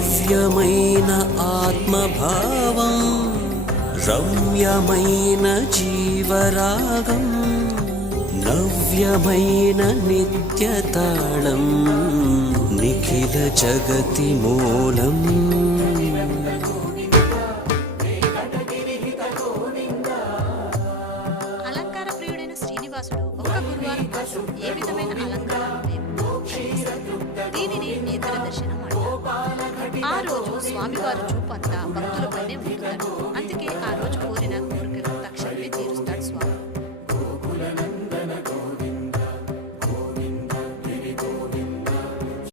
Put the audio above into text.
భవ్యమైన ఆత్మభావం, రమ్యమైన జీవరాగం, నవ్యమైన నిత్యతాళం, నిఖిల జగతి మూలం. అలంకార ప్రియుడైన శ్రీనివాసుడు ఒక్క గురువారం పాటు ఏ విధమైన అలంకారాలు లేవు. దీనిని నేత్ర దర్శనం అంటారు. ఆ రోజు స్వామివారి చూపంతా భక్తులపైనే ఉంటుందట.